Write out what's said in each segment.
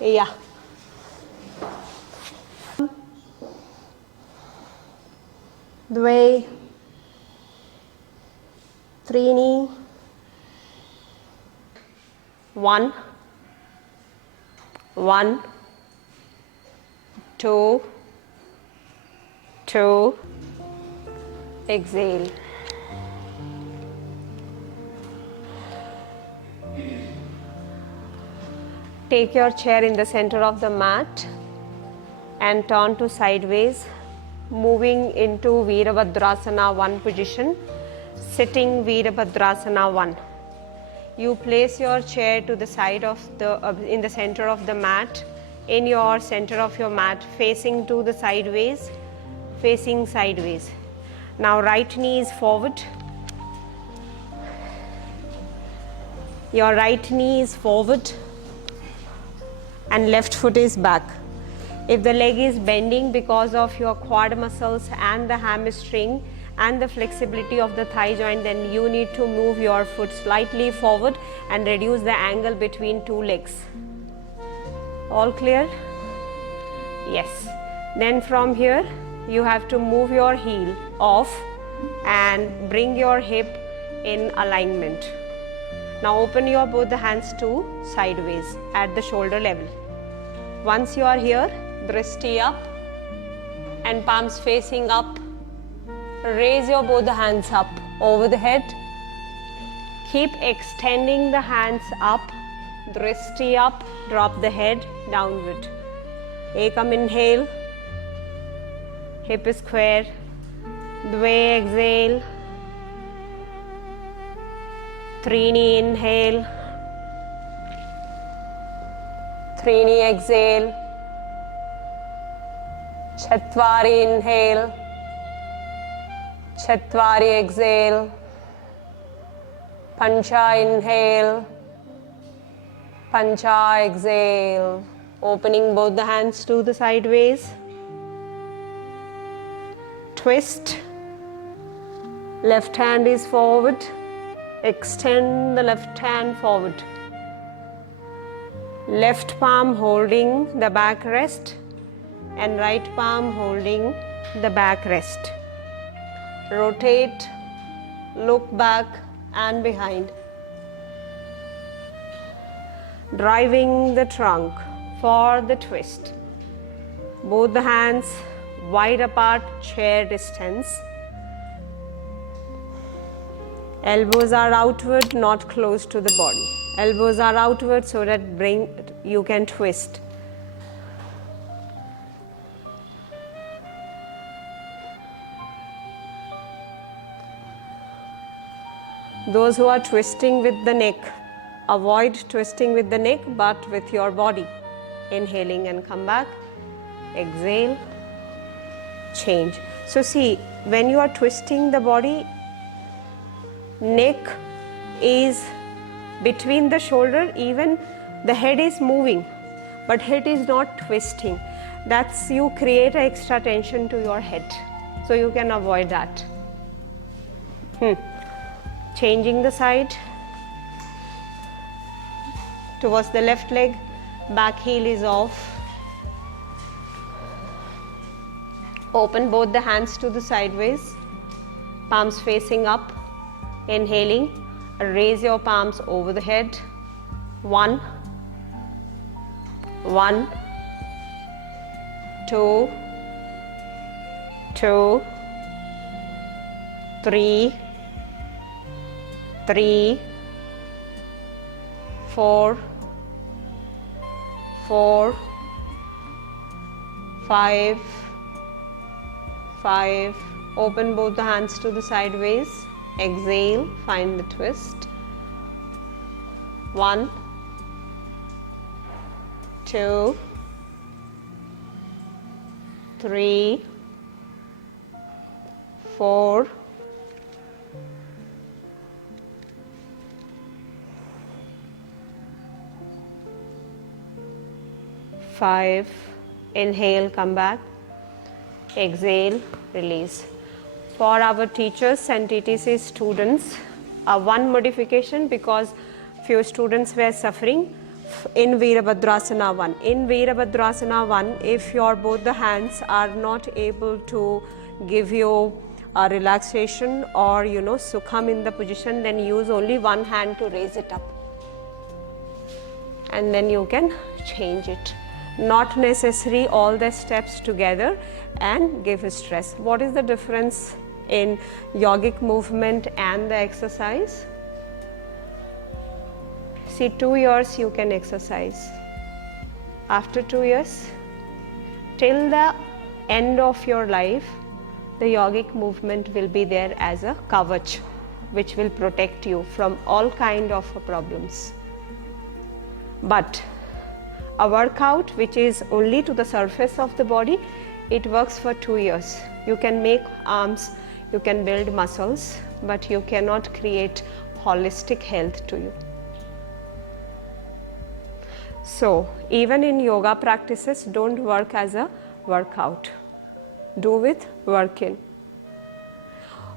Yeah. Dve, Trini, 1, 1, 2, 2, exhale. Take your chair in the center of the mat and turn to sideways, moving into Virabhadrasana 1 position, sitting Virabhadrasana 1. You place your chair to the side of in the center of the mat, in your center of your mat, facing to the sideways, facing sideways. Now right knee is forward. Your right knee is forward and left foot is back. If the leg is bending because of your quad muscles and the hamstring and the flexibility of the thigh joint, then you need to move your foot slightly forward and reduce the angle between two legs. All clear? Yes. Then from here you have to move your heel off and bring your hip in alignment. Now open your both the hands to sideways at the shoulder level. Once you are here, drishti up and palms facing up. Raise your both the hands up over the head. Keep extending the hands up. Drishti up, drop the head downward. Ekam inhale, hip square. Dve exhale. Trini inhale. Trini exhale. Chatvari inhale. Chatvari exhale. Pancha inhale. Pancha exhale. Opening both the hands to the sideways. Twist. Left hand is forward. Extend the left hand forward. Left palm holding the backrest and right palm holding the backrest. Rotate, look back and behind. Driving the trunk for the twist. Both the hands wide apart, chair distance. Elbows are outward, not close to the body. Elbows are outward so that you can twist. Those who are twisting with the neck, avoid twisting with the neck but with your body. Inhaling and come back. Exhale. Change. So see, when you are twisting the body, neck is between the shoulder, even the head is moving, but head is not twisting. That's you create extra tension to your head. So you can avoid that. Changing the side towards the left leg, back heel is off. Open both the hands to the sideways, palms facing up. Inhaling, raise your palms over the head. 1, 1, 2, 2, 3, 3, 4, 4, 5, 5. Open both the hands to the sideways. Exhale, find the twist. 1, 2, 3, 4, 5. Inhale, come back. Exhale, release. For our teachers and TTC students, one modification, because few students were suffering in Virabhadrasana 1. In Virabhadrasana 1, if your both the hands are not able to give you a relaxation or sukham in the position, then use only one hand to raise it up. And then you can change it. Not necessary all the steps together and give stress. What is the difference in yogic movement and the exercise? See, 2 years you can exercise. After 2 years, till the end of your life, the yogic movement will be there as a kavach, which will protect you from all kind of problems. But a workout which is only to the surface of the body, it works for 2 years. You can make arms, you can build muscles, but you cannot create holistic health to you. So even in yoga practices, don't work as a workout. Do with work-in.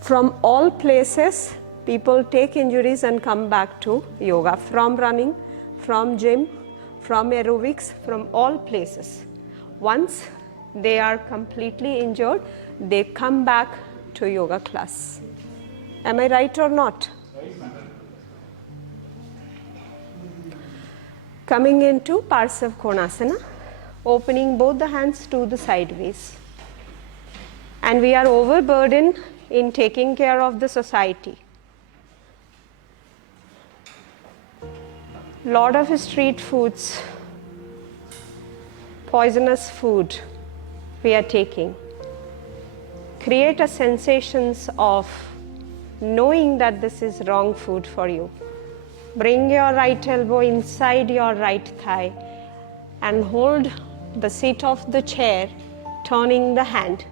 From all places, people take injuries and come back to yoga. From running, from gym, from aerobics, from all places. Once they are completely injured, they come back to yoga class. Am I right or not? Coming into Parsav Konasana, opening both the hands to the sideways. And we are overburdened in taking care of the society. Lot of street foods, poisonous food we are taking. Create a sensations of knowing that this is wrong food for you. Bring your right elbow inside your right thigh and hold the seat of the chair, turning the hand.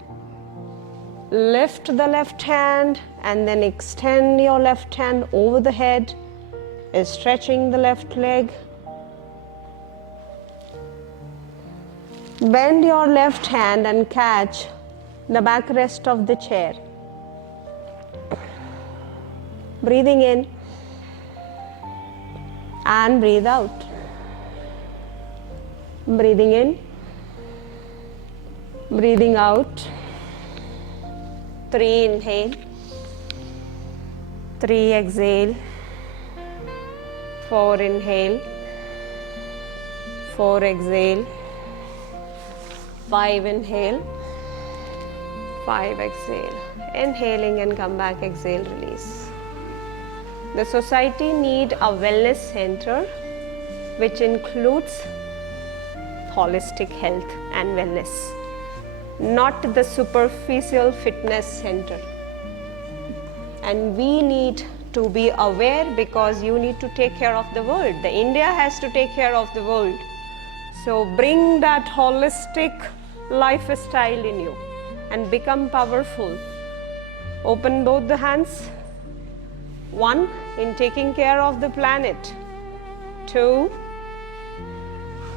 Lift the left hand and then extend your left hand over the head, stretching the left leg. Bend your left hand and catch the backrest of the chair. Breathing in and breathe out. Breathing in, breathing out. 3 inhale, 3 exhale, 4 inhale, 4 exhale, 5 inhale, 5 exhale. Inhaling and come back, exhale, release. The society need a wellness center which includes holistic health and wellness, not the superficial fitness center. And we need to be aware, because you need to take care of the world. The India has to take care of the world. So bring that holistic lifestyle in you and become powerful. Open both the hands. 1, in taking care of the planet. 2,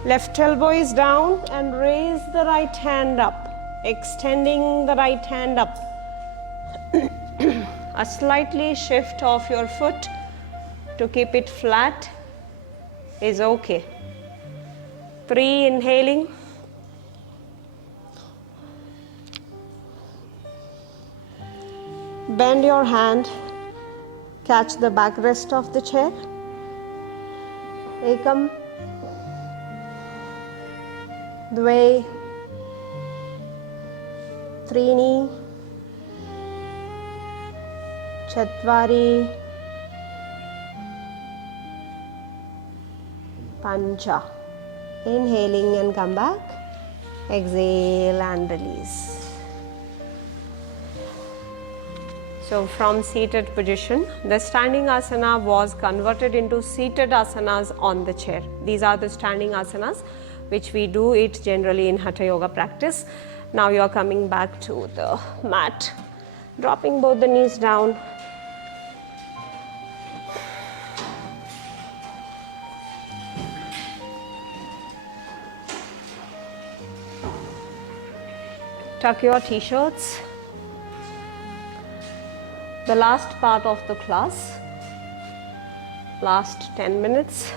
left elbow is down and raise the right hand up, extending the right hand up. A slightly shift of your foot to keep it flat is okay. 3, inhaling. Bend your hand, catch the backrest of the chair. Ekam, Dve, Trini, Chatvari, Pancha. Inhaling and come back. Exhale and release. So from seated position, the standing asana was converted into seated asanas on the chair. These are the standing asanas which we do it generally in Hatha Yoga practice. Now you are coming back to the mat, dropping both the knees down. Tuck your t-shirts. The last part of the class, last 10 minutes.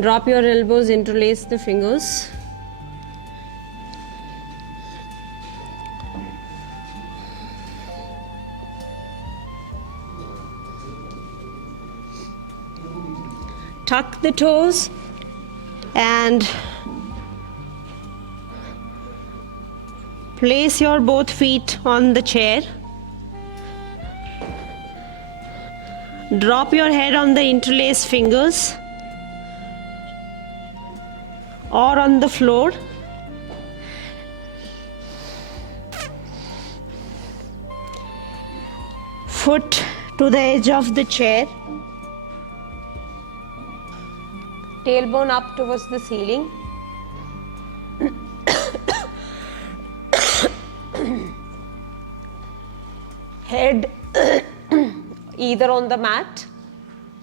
Drop your elbows, interlace the fingers. Tuck the toes and place your both feet on the chair. Drop your head on the interlaced fingers or on the floor. Foot to the edge of the chair. Tailbone up towards the ceiling. Head either on the mat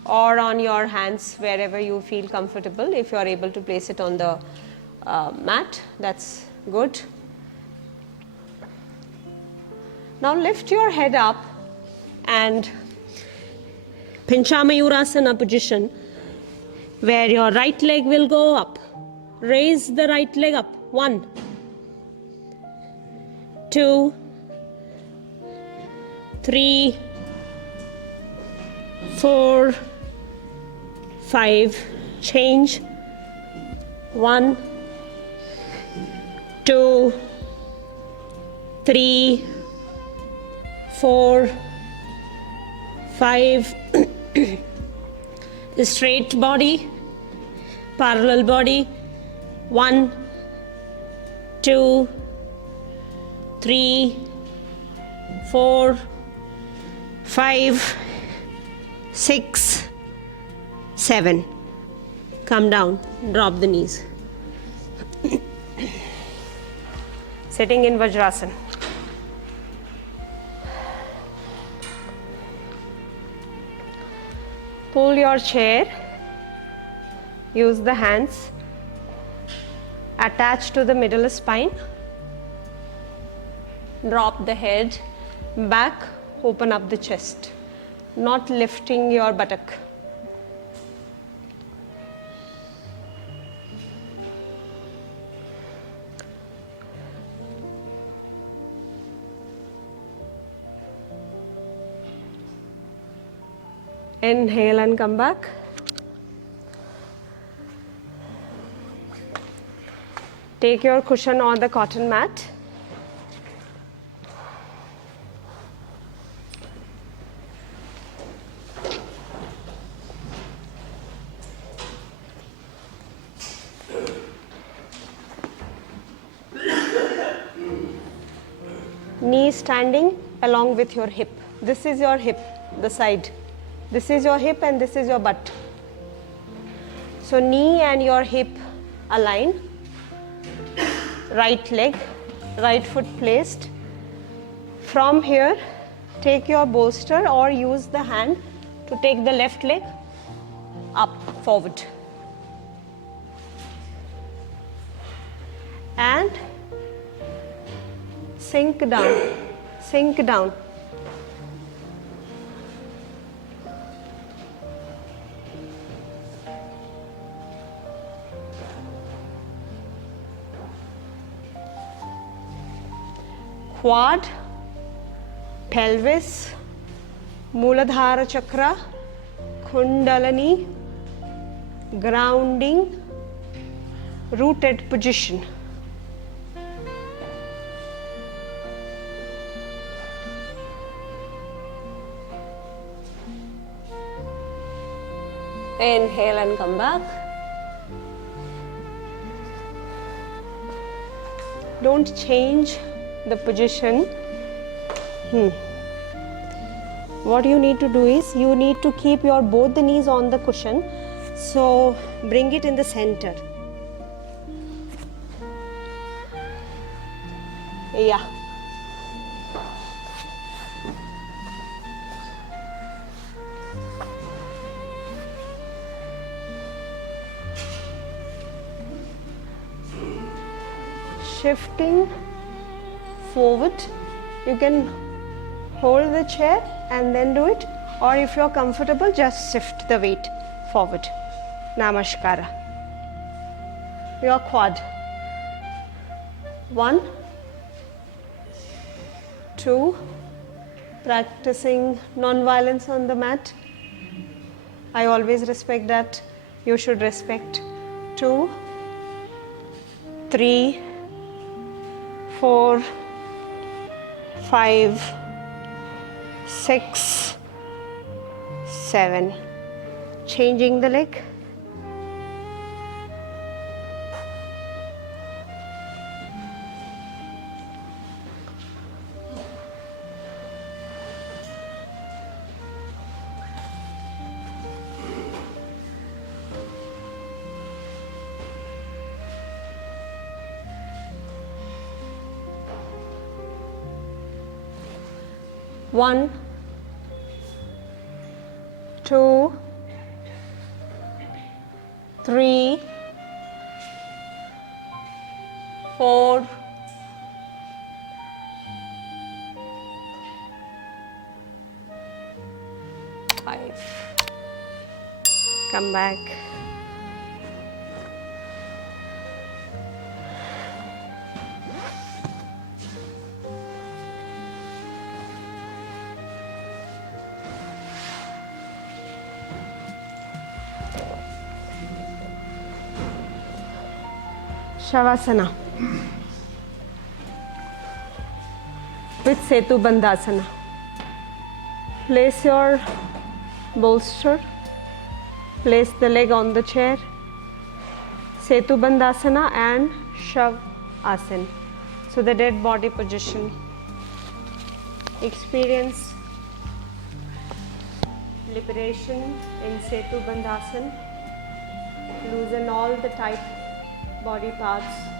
or on your hands, wherever you feel comfortable. If you are able to place it on the mat, that's good. Now lift your head up and Panchamayurasana position, where your right leg will go up. Raise the right leg up. 1, 2, 3, 4, 5. Change. 1, 2, 3, 4, 5. Straight body, parallel body. 1, 2, 3, 4, 5, 6, 7. Come down, drop the knees. Sitting in Vajrasana. Pull your chair. Use the hands. Attach to the middle spine. Drop the head back. Open up the chest. Not lifting your buttock. Inhale and come back. Take your cushion on the cotton mat. Knee standing along with your hip. This is your hip, the side. This is your hip and this is your butt. So knee and your hip align. Right leg, right foot placed. From here, take your bolster or use the hand to take the left leg up, forward. And sink down, sink down. Quad, pelvis, Muladhara chakra, Kundalini, grounding, rooted position. Inhale and come back. Don't change the position. What you need to do is you need to keep your both the knees on the cushion. So bring it in the center. Yeah. Shifting forward. You can hold the chair and then do it, or if you're comfortable, just shift the weight forward. Namaskara. your quad. 1, 2, practicing non-violence on the mat. I always respect that. You should respect. 2, 3, 4, 5, 6, 7. Changing the leg. One, 2, 3, 4, 5. Come back. Shavasana with Setu Bandhasana. Place your bolster, place the leg on the chair, Setu Bandhasana and Shav Asana. So the dead body position. Experience liberation in Setu Bandhasana. Loosen all the tight body parts.